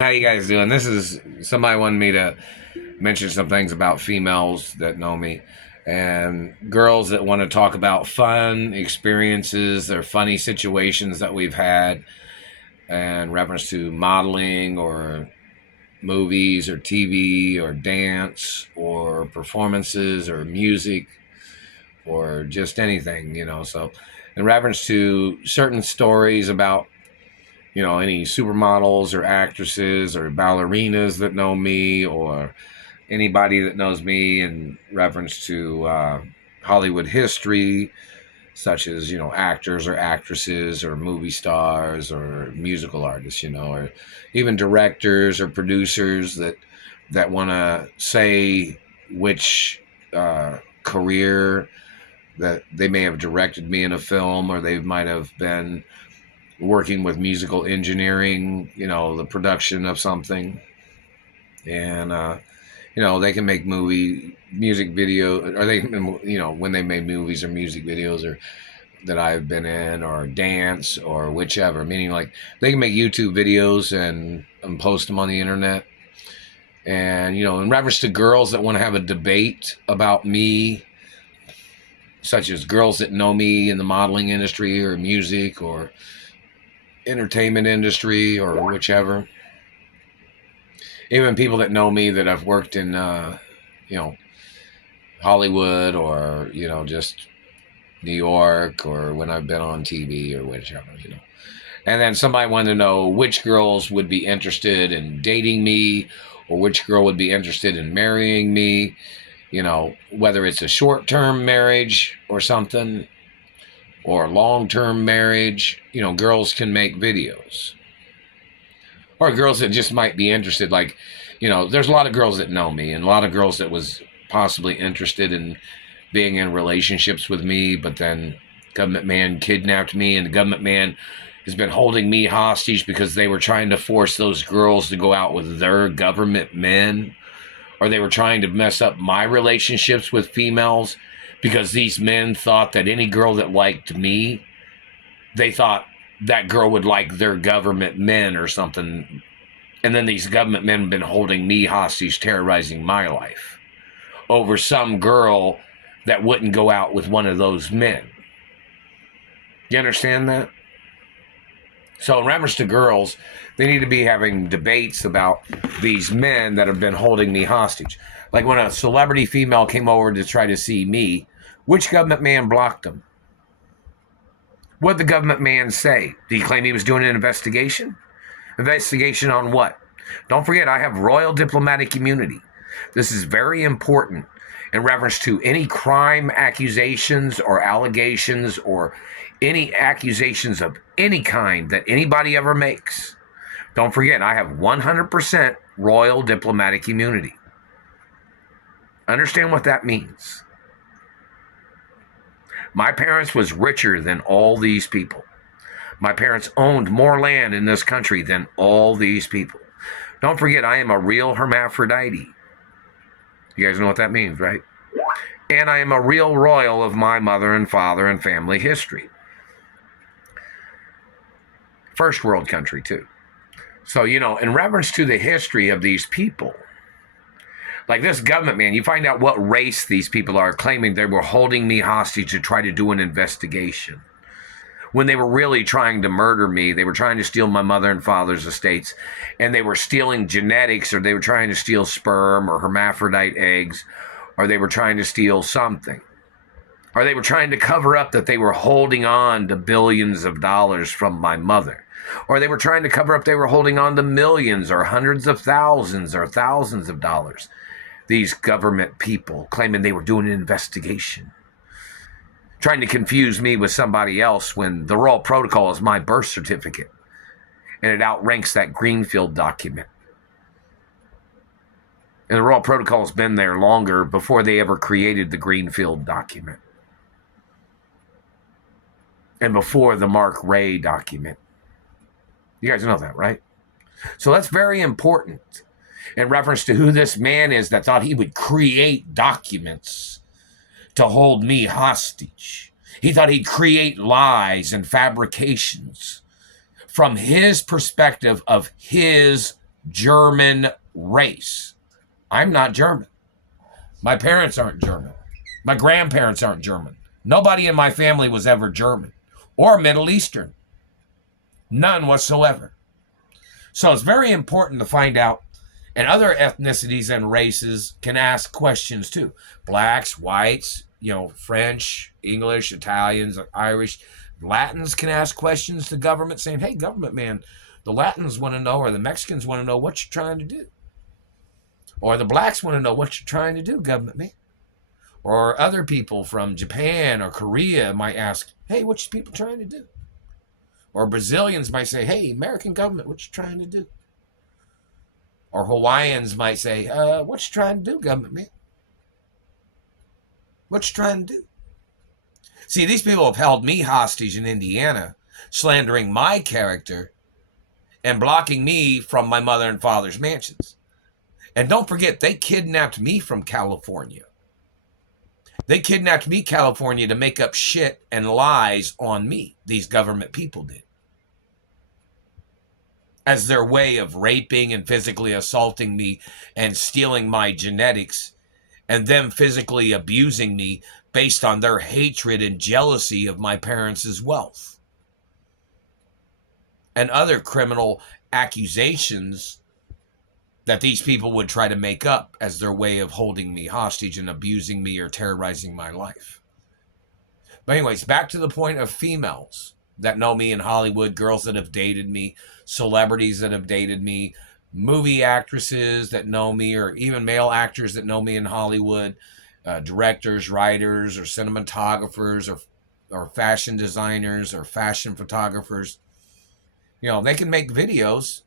How you guys doing? This is somebody wanted me to mention some things about females that know me and girls that want to talk about fun experiences or funny situations that we've had in reference to modeling or movies or TV or dance or performances or music or just anything, So, in reference to certain stories about any supermodels or actresses or ballerinas that know me or anybody that knows me in reference to Hollywood history, such as, actors or actresses or movie stars or musical artists, or even directors or producers that want to say which career that they may have directed me in a film, or they might have been working with musical engineering, the production of something. And, they can make music video, or they, when they made movies or music videos or that I've been in, or dance or whichever, meaning like they can make YouTube videos and post them on the internet. And, in reference to girls that want to have a debate about me, such as girls that know me in the modeling industry or music or entertainment industry or whichever. Even people that know me that I've worked in, Hollywood or, just New York, or when I've been on TV or whichever. And then somebody wanted to know which girls would be interested in dating me or which girl would be interested in marrying me, whether it's a short-term marriage or something or long-term marriage. Girls can make videos. Or girls that just might be interested, like, there's a lot of girls that know me and a lot of girls that was possibly interested in being in relationships with me, but then government man kidnapped me, and the government man has been holding me hostage because they were trying to force those girls to go out with their government men, or they were trying to mess up my relationships with females because these men thought that any girl that liked me, they thought that girl would like their government men or something. And then these government men have been holding me hostage, terrorizing my life over some girl that wouldn't go out with one of those men. You understand that? So in reference to girls, they need to be having debates about these men that have been holding me hostage. Like when a celebrity female came over to try to see me, which government man blocked them? What did the government man say? Did he claim he was doing an investigation? Investigation on what? Don't forget, I have royal diplomatic immunity. This is very important in reference to any crime accusations or allegations or any accusations of any kind that anybody ever makes. Don't forget, I have 100% royal diplomatic immunity. Understand what that means. My parents was richer than all these people. My parents owned more land in this country than all these people. Don't forget, I am a real hermaphrodite. You guys know what that means, right? And I am a real royal of my mother and father and family history. First world country, too. So, in reference to the history of these people, like this government man, you find out what race these people are, claiming they were holding me hostage to try to do an investigation. When they were really trying to murder me, they were trying to steal my mother and father's estates, and they were stealing genetics, or they were trying to steal sperm or hermaphrodite eggs, or they were trying to steal something. Or they were trying to cover up that they were holding on to billions of dollars from my mother. Or they were trying to cover up they were holding on to millions or hundreds of thousands or thousands of dollars. These government people claiming they were doing an investigation, trying to confuse me with somebody else when the Royal Protocol is my birth certificate and it outranks that Greenfield document. And the Royal Protocol has been there longer before they ever created the Greenfield document and before the Mark Ray document. You guys know that, right? So that's very important in reference to who this man is that thought he would create documents to hold me hostage. He thought he'd create lies and fabrications from his perspective of his German race. I'm not German. My parents aren't German. My grandparents aren't German. Nobody in my family was ever German or Middle Eastern. None whatsoever. So it's very important to find out. And other ethnicities and races can ask questions too. Blacks, whites, French, English, Italians, Irish, Latins can ask questions to government saying, hey, government man, the Latins want to know, or the Mexicans want to know what you're trying to do. Or the blacks want to know what you're trying to do, government man. Or other people from Japan or Korea might ask, hey, what you people trying to do? Or Brazilians might say, hey, American government, what you trying to do? Or Hawaiians might say, what you trying to do, government man? What you trying to do? See, these people have held me hostage in Indiana, slandering my character and blocking me from my mother and father's mansions. And don't forget, they kidnapped me from California. They kidnapped me, California, to make up shit and lies on me. These government people did. As their way of raping and physically assaulting me and stealing my genetics and them physically abusing me based on their hatred and jealousy of my parents' wealth. And other criminal accusations that these people would try to make up as their way of holding me hostage and abusing me or terrorizing my life. But anyways, back to the point of females that know me in Hollywood, girls that have dated me, celebrities that have dated me, movie actresses that know me, or even male actors that know me in Hollywood, directors, writers, or cinematographers, or fashion designers, or fashion photographers. They can make videos.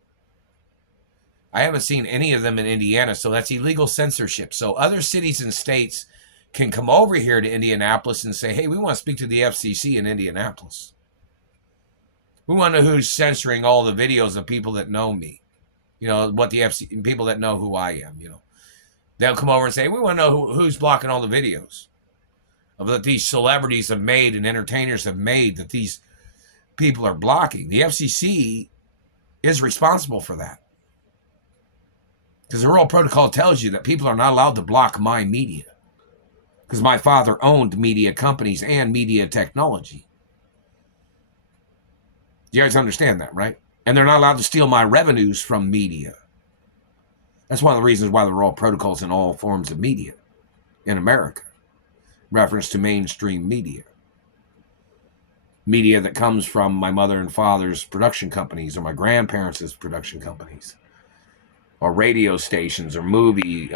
I haven't seen any of them in Indiana, so that's illegal censorship. So other cities and states can come over here to Indianapolis and say, hey, we want to speak to the FCC in Indianapolis. We want to know who's censoring all the videos of people that know me. What the FCC, people that know who I am, They'll come over and say, we want to know who's blocking all the videos of that these celebrities have made and entertainers have made that these people are blocking. The FCC is responsible for that. Because the Royal Protocol tells you that people are not allowed to block my media. Because my father owned media companies and media technology. You guys understand that, right? And they're not allowed to steal my revenues from media. That's one of the reasons why the Royal Protocol is in all forms of media in America. Reference to mainstream media. Media that comes from my mother and father's production companies or my grandparents' production companies. Or radio stations or movie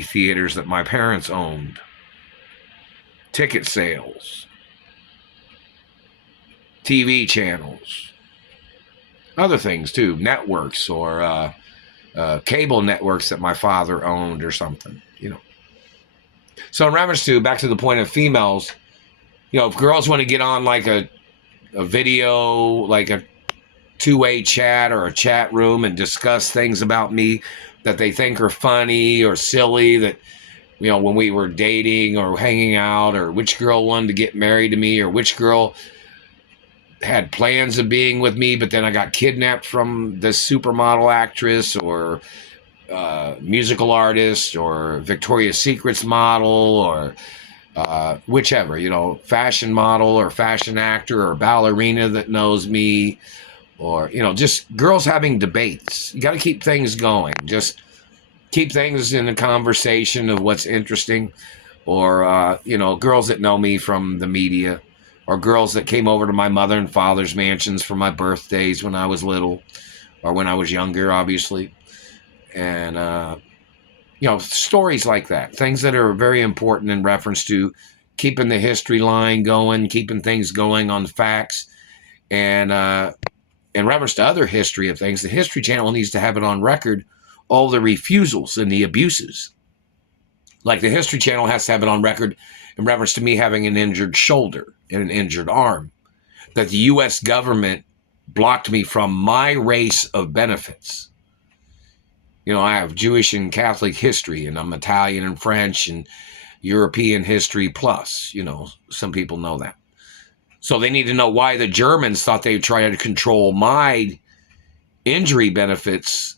theaters that my parents owned. Ticket sales. TV channels. Other things too. Networks or cable networks that my father owned or something. So in reference to, back to the point of females, if girls want to get on like a video, like a two-way chat or a chat room and discuss things about me that they think are funny or silly, that when we were dating or hanging out, or which girl wanted to get married to me, or which girl had plans of being with me but then I got kidnapped from this supermodel actress or musical artist or Victoria's Secret's model or whichever, fashion model or fashion actor or ballerina that knows me, or, just girls having debates. You got to keep things going. Just keep things in the conversation of what's interesting, or, girls that know me from the media, or girls that came over to my mother and father's mansions for my birthdays when I was little, or when I was younger, obviously. And, stories like that, things that are very important in reference to keeping the history line going, keeping things going on facts. And in reference to other history of things, the History Channel needs to have it on record, all the refusals and the abuses. Like the History Channel has to have it on record in reference to me having an injured shoulder and an injured arm, that the U.S. government blocked me from my race of benefits. I have Jewish and Catholic history, and I'm Italian and French and European history plus. Some people know that. So they need to know why the Germans thought they'd try to control my injury benefits,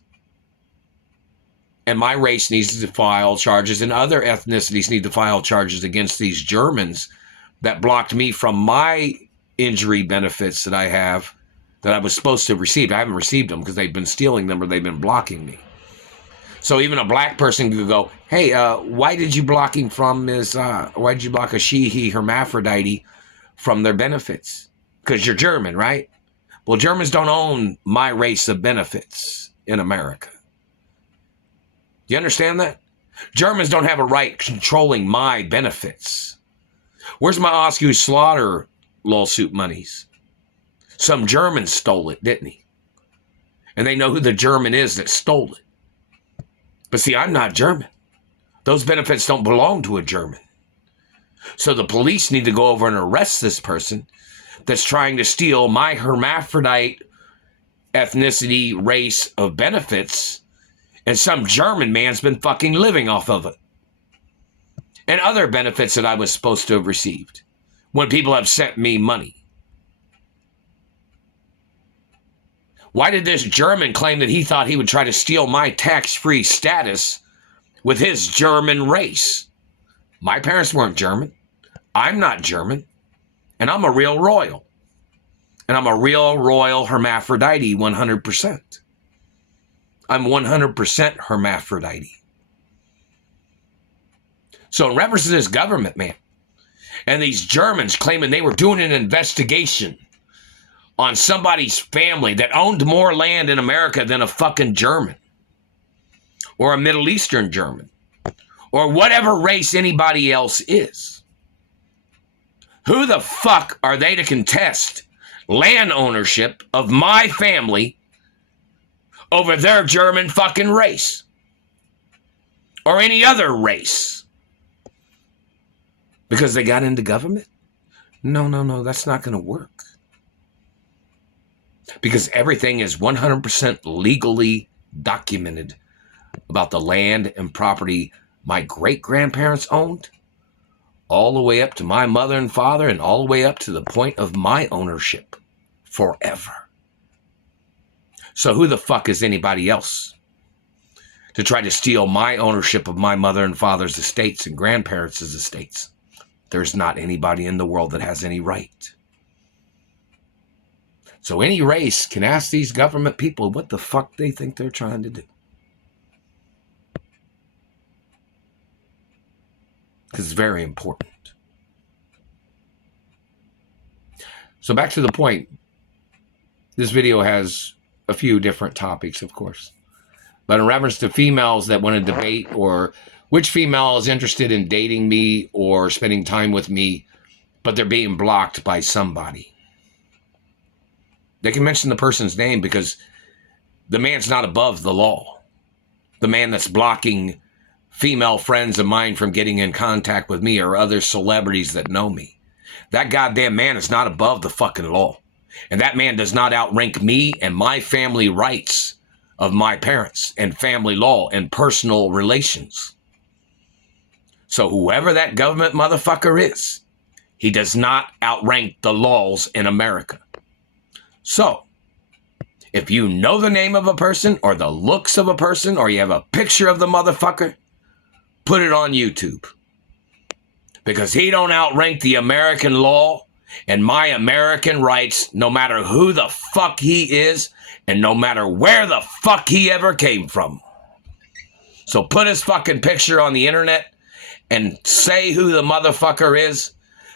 and my race needs to file charges, and other ethnicities need to file charges against these Germans that blocked me from my injury benefits that I have, that I was supposed to receive. I haven't received them because they've been stealing them or they've been blocking me. So even a black person could go, hey, why did you block him from his, why did you block a she, he, hermaphrodite from their benefits? Because you're German, right? Well, Germans don't own my race of benefits in America. You understand that? Germans don't have a right controlling my benefits. Where's my Oscar Slaughter lawsuit monies? Some German stole it, didn't he? And they know who the German is that stole it. But see, I'm not German. Those benefits don't belong to a German. So the police need to go over and arrest this person that's trying to steal my hermaphrodite ethnicity race of benefits, and some German man's been fucking living off of it. And other benefits that I was supposed to have received when people have sent me money. Why did this German claim that he thought he would try to steal my tax-free status with his German race? My parents weren't German. I'm not German. And I'm a real royal. And I'm a real royal hermaphrodite 100%. I'm 100% hermaphrodite. So in reference to this government, man, and these Germans claiming they were doing an investigation on somebody's family that owned more land in America than a fucking German or a Middle Eastern German or whatever race anybody else is. Who the fuck are they to contest land ownership of my family over their German fucking race or any other race? Because they got into government? No, that's not going to work. Because everything is 100% legally documented about the land and property my great-grandparents owned, all the way up to my mother and father, and all the way up to the point of my ownership forever. So who the fuck is anybody else to try to steal my ownership of my mother and father's estates and grandparents' estates? There's not anybody in the world that has any right. So any race can ask these government people what the fuck they think they're trying to do. Because it's very important. So back to the point. This video has a few different topics, of course. But in reference to females that want to debate, or which female is interested in dating me or spending time with me, but they're being blocked by somebody. They can mention the person's name because the man's not above the law. The man that's blocking female friends of mine from getting in contact with me or other celebrities that know me. That goddamn man is not above the fucking law. And that man does not outrank me and my family rights of my parents and family law and personal relations. So whoever that government motherfucker is, he does not outrank the laws in America. So, if you know the name of a person or the looks of a person or you have a picture of the motherfucker, put it on YouTube. Because he don't outrank the American law and my American rights, no matter who the fuck he is and no matter where the fuck he ever came from. So put his fucking picture on the internet and say who the motherfucker is,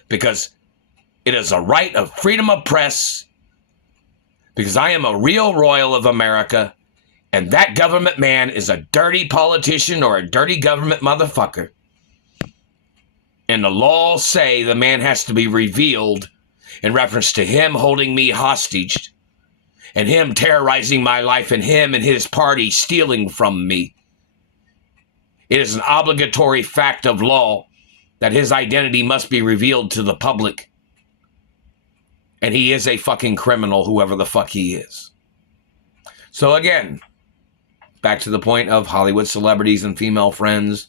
because it is a right of freedom of press. Because I am a real royal of America, and that government man is a dirty politician or a dirty government motherfucker. And the laws say the man has to be revealed in reference to him holding me hostage and him terrorizing my life and him and his party stealing from me. It is an obligatory fact of law that his identity must be revealed to the public. And he is a fucking criminal, whoever the fuck he is. So again, back to the point of Hollywood celebrities and female friends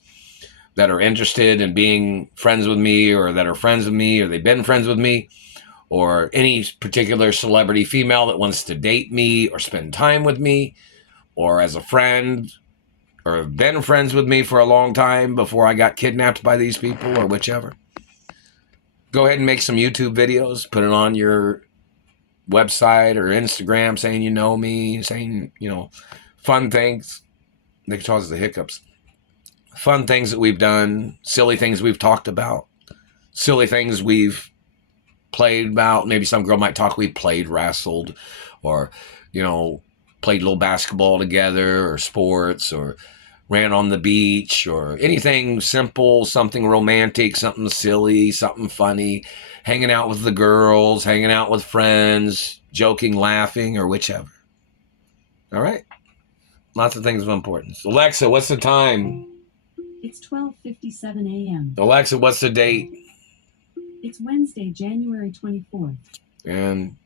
that are interested in being friends with me or that are friends with me or they've been friends with me or any particular celebrity female that wants to date me or spend time with me, or as a friend, or have been friends with me for a long time before I got kidnapped by these people or whichever, go ahead and make some YouTube videos, put it on your website or Instagram saying you know me, saying, fun things. That causes the hiccups. Fun things that we've done, silly things we've talked about, silly things we've played about. Maybe some girl might talk, we played, wrestled, or, played a little basketball together, or sports, or ran on the beach, or anything simple, something romantic, something silly, something funny, hanging out with the girls, hanging out with friends, joking, laughing, or whichever. All right? Lots of things of importance. Alexa, what's the time? It's 12:57 a.m. Alexa, what's the date? It's Wednesday, January 24th. And,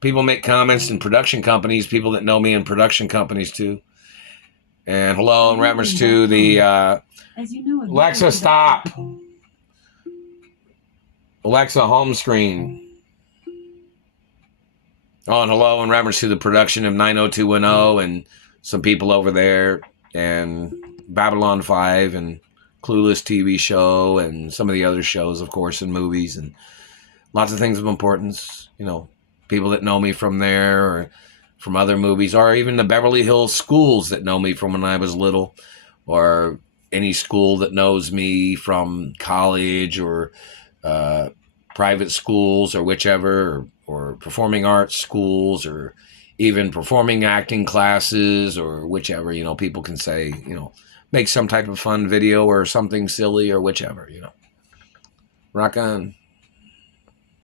people make comments in production companies, people that know me in production companies too. And hello in reference to the... As you know, Alexa, stop! Alexa, home screen. Oh, and hello in reference to the production of 90210 and some people over there, and Babylon 5 and Clueless TV show and some of the other shows, of course, and movies and lots of things of importance. People that know me from there or from other movies, or even the Beverly Hills schools that know me from when I was little, or any school that knows me from college or private schools or whichever, or performing arts schools, or even performing acting classes or whichever. People can say, make some type of fun video or something silly or whichever. Rock on.